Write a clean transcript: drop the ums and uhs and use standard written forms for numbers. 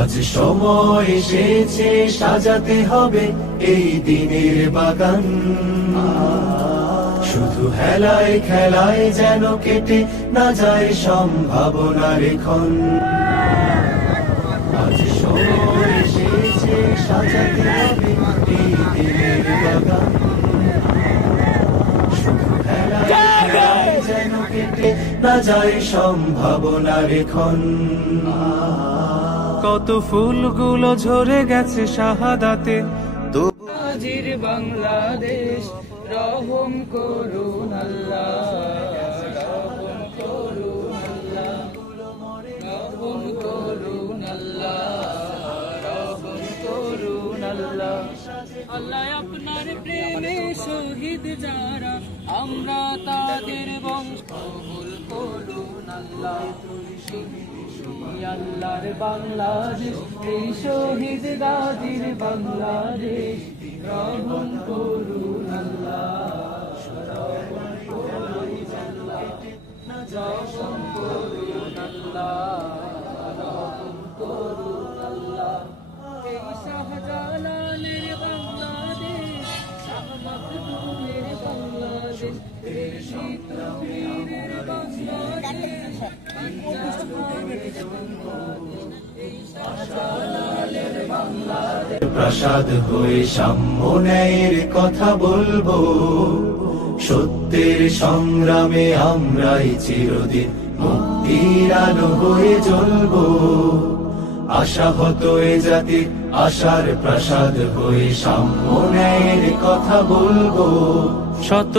আজ সময় এসেছে সাজাতে হবে এই দিনের বাগান। শুধু হেলায় খেলায় যেন কেটে না যায় সম্ভাবনার ক্ষণ। আজ সময় এসেছে সাজাতে হবে এই দিনের বাগান। শুধু হেলায় খেলায় যেন কেটে না যায় সম্ভাবনার ক্ষণ। কত ফুলগুলো ঝরে গেছে শাহাদাতে, আজির বাংলাদেশ রহম করুন আল্লাহ, রহম করুন আল্লাহ, রহম করুন আল্লাহ, রহম করুন আল্লাহ। আল্লাহ আপনার প্রেমে শহীদ যারা, আমরা তাদের বংশ কবুল করুন আল্লাহ। আল্লাহর বাংলাদেশ, এই শহীদ গাজীর বাংলাদেশ, রহম করুন আল্লাহ, রহম করুন আল্লাহ, রহম করুন আল্লাহ, রহম করুন আল্লাহ। এই শাহজালালের বাংলাদেশ, শাহ মাখদুমের বাংলাদেশ, এই শীতবীরের বাংলাদেশ, প্রাসাদ হয়ে সাম্য ন্যায়ের কথা বলবো। সত্যের সংগ্রামে আমরাই চিরদিন মুক্তির আলো হয়ে জ্বলবো। আশাহত এ জাতির আশার প্রাসাদ হয়ে সাম্য ন্যায়ের কথা বলবো। শত